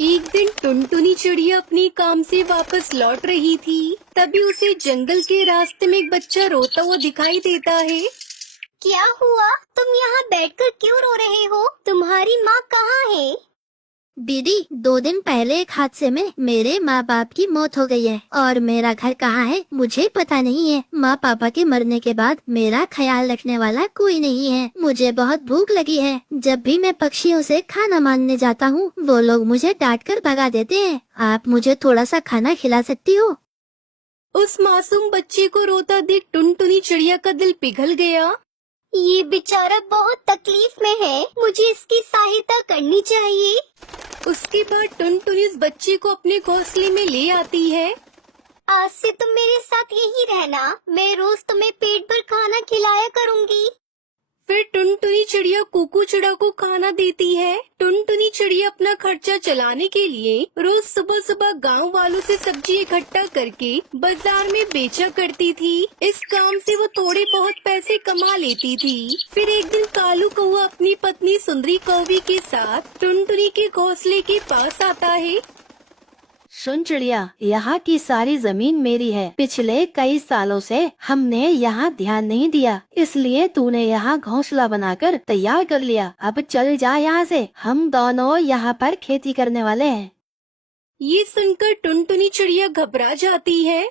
एक दिन टुनटुनी चिड़िया अपने काम से वापस लौट रही थी। तभी उसे जंगल के रास्ते में एक बच्चा रोता हुआ दिखाई देता है। क्या हुआ? तुम यहाँ बैठकर क्यों रो रहे हो? तुम्हारी माँ कहाँ है? दीदी, 2 दिन पहले एक हादसे में मेरे माँ बाप की मौत हो गई है और मेरा घर कहाँ है मुझे पता नहीं है। माँ पापा के मरने के बाद मेरा ख्याल रखने वाला कोई नहीं है। मुझे बहुत भूख लगी है। जब भी मैं पक्षियों से खाना मांगने जाता हूँ वो लोग मुझे डांट कर भगा देते हैं। आप मुझे थोड़ा सा खाना खिला सकती हो? उस मासूम बच्चे को रोता देख टुनटुनी चिड़िया का दिल पिघल गया। ये बेचारा बहुत तकलीफ में है, मुझे इसकी सहायता करनी चाहिए। उसके बाद टुनटुनी उस बच्चे को अपने घोंसले में ले आती है। आज से तुम मेरे साथ यही रहना, मैं रोज तुम्हें पेट भर खाना खिलाया करूँगी। फिर टुनटुनी चिड़िया कुकू चिड़ा को खाना देती है। टुनटुनी चिड़िया अपना खर्चा चलाने के लिए रोज सुबह सुबह गांव वालों से सब्जी इकट्ठा करके बाजार में बेचा करती थी। इस काम से वो थोड़े बहुत पैसे कमा लेती थी। फिर एक दिन कालू कौआ अपनी पत्नी सुंदरी कौवी के साथ टुनटुनी के घोंसले के पास आता है। सुन चिड़िया, यहाँ की सारी जमीन मेरी है। पिछले कई सालों से हमने यहाँ ध्यान नहीं दिया, इसलिए तूने यहाँ घोंसला बनाकर तैयार कर लिया। अब चल जा यहाँ से, हम दोनों यहाँ पर खेती करने वाले हैं। ये सुनकर टुनटुनी चिड़िया घबरा जाती है।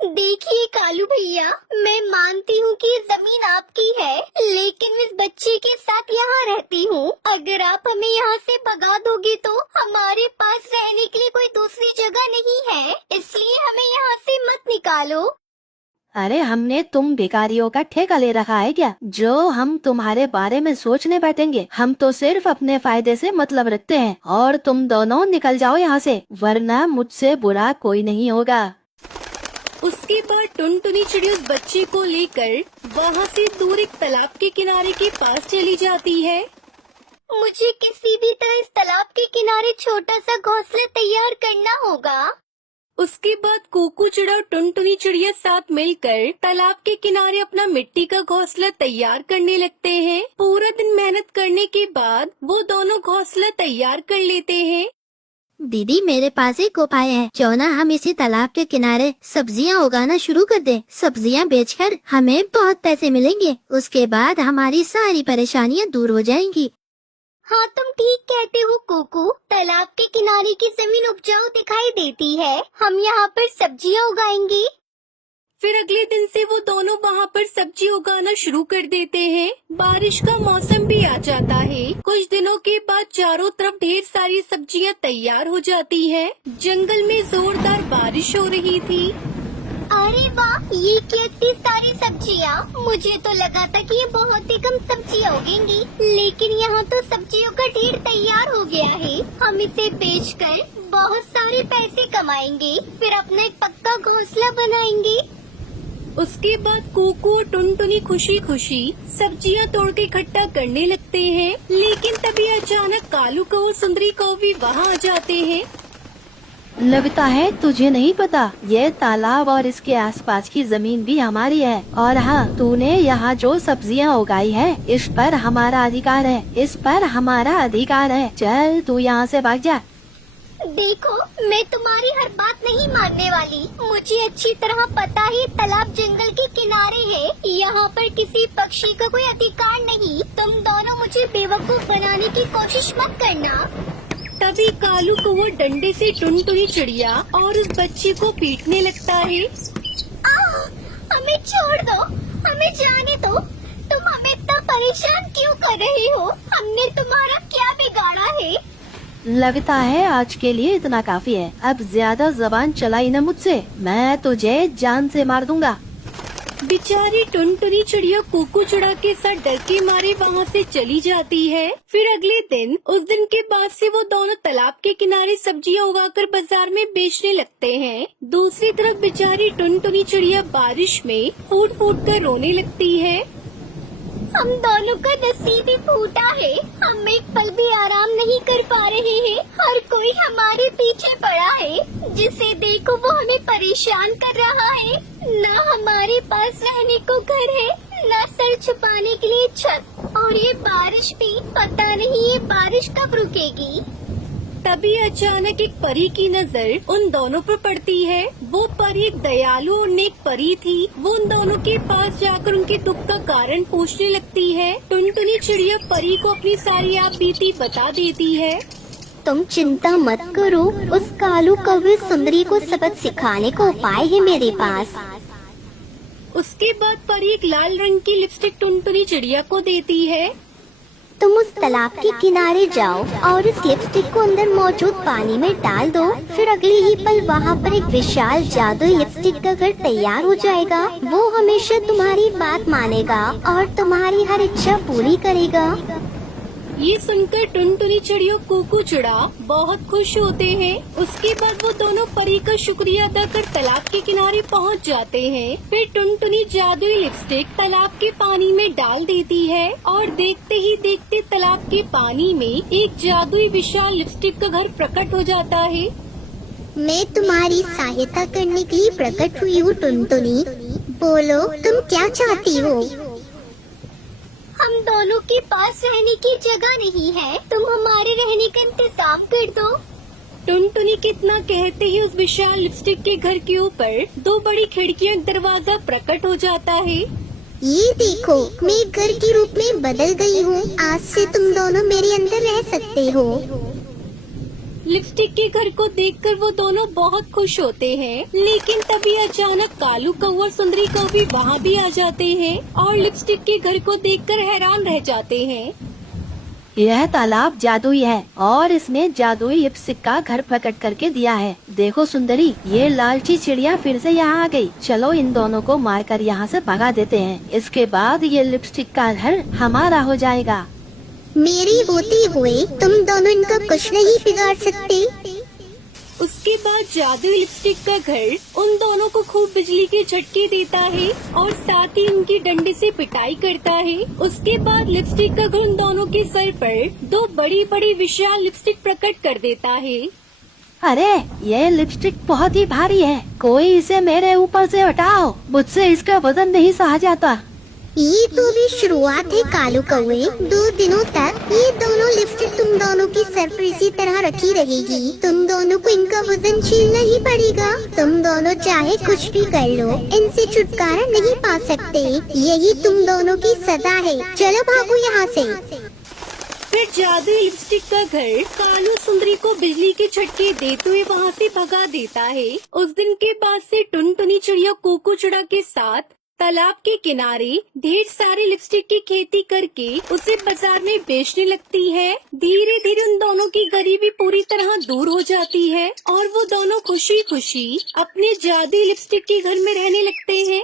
देखिए कालू भैया, मैं मानती हूँ कि ये जमीन आपकी है, लेकिन इस बच्चे के साथ यहाँ रहती हूँ। अगर आप हमें यहाँ से भगा दोगे तो हमारे पास रहने के लिए कोई दूसरी जगह नहीं है, इसलिए हमें यहाँ से मत निकालो। अरे हमने तुम भिखारियों का ठेका ले रखा है क्या, जो हम तुम्हारे बारे में सोचने बैठेंगे? हम तो सिर्फ अपने फायदे से मतलब रखते हैं और तुम दोनों निकल जाओ यहाँ से, वरना मुझसे बुरा कोई नहीं होगा। उसके बाद टुनटुनी चिड़िया उस बच्चे को लेकर वहाँ से दूर एक तालाब के किनारे के पास चली जाती है। मुझे किसी भी तरह इस तालाब के किनारे छोटा सा घोंसला तैयार करना होगा। उसके बाद कुकू चिड़ा और टुनटुनी चिड़िया साथ मिलकर तालाब के किनारे अपना मिट्टी का घोंसला तैयार करने लगते हैं। पूरा दिन मेहनत करने के बाद वो दोनों घोंसला तैयार कर लेते हैं। दीदी, मेरे पास एक उपाय है। क्यों ना हम इसी तालाब के किनारे सब्जियां उगाना शुरू कर दें। सब्जियां बेचकर हमें बहुत पैसे मिलेंगे। उसके बाद हमारी सारी परेशानियां दूर हो जाएंगी। हाँ, तुम ठीक कहते हो कुकू। तालाब के किनारे की जमीन उपजाऊ दिखाई देती है, हम यहाँ पर सब्जियाँ उगाएंगे। फिर अगले दिन से वो दोनों वहाँ पर सब्जी उगाना शुरू कर देते हैं। बारिश का मौसम भी आ जाता है। कुछ दिनों के बाद चारों तरफ ढेर सारी सब्जियाँ तैयार हो जाती हैं। जंगल में जोरदार बारिश हो रही थी। अरे वाह, ये क्या इतनी सारी सब्जियाँ! मुझे तो लगा था कि ये बहुत ही कम सब्जियाँ उगेंगी, लेकिन यहाँ तो सब्जियों का ढेर तैयार हो गया है। हम इसे बेचकर बहुत सारे पैसे कमाएंगे, फिर अपना एक पक्का घोंसला बनाएंगे। उसके बाद कुकू और टुनटुनी खुशी खुशी सब्जियां तोड़ के इकट्ठा करने लगते हैं। लेकिन तभी अचानक कालू कौआ सुंदरी कौवी वहाँ आ जाते हैं। लगता है तुझे नहीं पता, ये तालाब और इसके आसपास की जमीन भी हमारी है। और हाँ, तूने यहाँ जो सब्जियाँ उगाई है इस पर हमारा अधिकार है, इस पर हमारा अधिकार है। चल तू यहाँ से भाग जा। देखो, मैं तुम्हारी हर बात नहीं मानने वाली। मुझे अच्छी तरह पता है तालाब जंगल के किनारे है, यहाँ पर किसी पक्षी का कोई अधिकार नहीं। तुम दोनों मुझे बेवकूफ बनाने की कोशिश मत करना। तभी कालू कौआ डंडे से टुनटुनी चिड़िया और उस बच्ची को पीटने लगता है। हमें छोड़ दो, हमें जाने दो। तुम हमें इतना परेशान क्यों कर रहे हो? हमने तुम्हारा क्या बिगाड़ा है? लगता है आज के लिए इतना काफी है। अब ज्यादा जबान चलाई न मुझसे, मैं तुझे जान से मार दूंगा। बेचारी टुनटुनी चिड़िया कुकू चिड़ा के साथ डर के मारे वहाँ से चली जाती है। फिर अगले दिन, उस दिन के बाद से वो दोनों तालाब के किनारे सब्जियाँ उगाकर बाजार में बेचने लगते हैं। दूसरी तरफ बेचारी टुनटुनी चिड़िया बारिश में फूट फूट कर रोने लगती है। हम दोनों का नसीब ही फूटा है। हम एक पल भी आराम नहीं कर पा रहे हैं। हर कोई हमारे पीछे पड़ा है। जिसे देखो वो हमें परेशान कर रहा है। ना हमारे पास रहने को घर है, ना सर छुपाने के लिए छत। और ये बारिश भी, पता नहीं ये बारिश कब रुकेगी। तभी अचानक एक परी की नजर उन दोनों पर पड़ती है। वो परी एक दयालु और नेक परी थी। वो उन दोनों के पास जाकर उनके दुख का कारण पूछने लगती है। टुनटुनी चिड़िया परी को अपनी सारी आप बीती बता देती है। तुम चिंता मत करो, उस कालू कौवे सुंदरी को सबक सिखाने का उपाय है मेरे पास। उसके बाद परी एक लाल रंग की लिपस्टिक टुनटुनी चिड़िया को देती है। तुम उस तालाब के किनारे जाओ और इस लिपस्टिक को अंदर मौजूद पानी में डाल दो। फिर अगले ही पल वहाँ पर एक विशाल जादुई लिपस्टिक का घर तैयार हो जाएगा। वो हमेशा तुम्हारी बात मानेगा और तुम्हारी हर इच्छा पूरी करेगा। ये सुनकर टुनटुनी चिड़िया कुकू चिड़ा बहुत खुश होते हैं। उसके बाद वो दोनों परी का शुक्रिया अदा कर तालाब के किनारे पहुंच जाते हैं। फिर टुनटुनी जादुई लिपस्टिक तालाब के पानी में डाल देती है और देखते ही देखते तालाब के पानी में एक जादुई विशाल लिपस्टिक का घर प्रकट हो जाता है। मैं तुम्हारी सहायता करने के लिए प्रकट हुई हूँ टुनटुनी। बोलो तुम क्या चाहती हो? हम दोनों के पास रहने की जगह नहीं है, तुम हमारे रहने का इंतजाम कर दो। टुनटुनी कितना कहते ही उस विशाल लिपस्टिक के घर के ऊपर दो बड़ी खिड़कियां दरवाजा प्रकट हो जाता है। ये देखो, मैं घर के रूप में बदल गई हूँ। आज से तुम दोनों मेरे अंदर रह सकते हो। लिपस्टिक के घर को देखकर वो दोनों बहुत खुश होते हैं। लेकिन तभी अचानक कालू कौवा और सुंदरी कौवी वहाँ भी आ जाते हैं और लिपस्टिक के घर को देखकर हैरान रह जाते हैं। यह तालाब जादुई है और इसने जादुई लिपस्टिक का घर प्रकट करके दिया है। देखो सुंदरी, ये लालची चिड़िया फिर से यहाँ आ गई। चलो इन दोनों को मारकर यहाँ से भगा देते हैं। इसके बाद ये लिपस्टिक का घर हमारा हो जाएगा। मेरी होती हुए तुम दोनों इनका कुछ नहीं बिगाड़ सकते। उसके बाद जादुई लिपस्टिक का घर उन दोनों को खूब बिजली के झटके देता है और साथ ही उनकी डंडे से पिटाई करता है। उसके बाद लिपस्टिक का घर उन दोनों के सर पर दो बड़ी बड़ी विशाल लिपस्टिक प्रकट कर देता है। अरे ये लिपस्टिक बहुत ही भारी है, कोई इसे मेरे ऊपर से हटाओ, मुझसे इसका वजन नहीं सहा जाता। ये तो भी शुरुआत है कालू कौवे। 2 दिनों तक ये दोनों लिपस्टिक तुम दोनों की सर पर इसी तरह रखी रहेगी। तुम दोनों को इनका वजन झेलना ही पड़ेगा। तुम दोनों चाहे कुछ भी कर लो, इनसे छुटकारा नहीं पा सकते। यही तुम दोनों की सजा है। चलो भागो यहाँ से। फिर जादुई लिपस्टिक का घर कालू सुंदरी को बिजली के झटके देते हुए वहाँ से भगा देता है। उस दिन के बाद से टुनटुनी चिड़िया कुकू चिड़ा के साथ तालाब के किनारे ढेर सारे लिपस्टिक की खेती करके उसे बाजार में बेचने लगती है। धीरे धीरे उन दोनों की गरीबी पूरी तरह दूर हो जाती है और वो दोनों खुशी खुशी अपने जादुई लिपस्टिक के घर में रहने लगते हैं।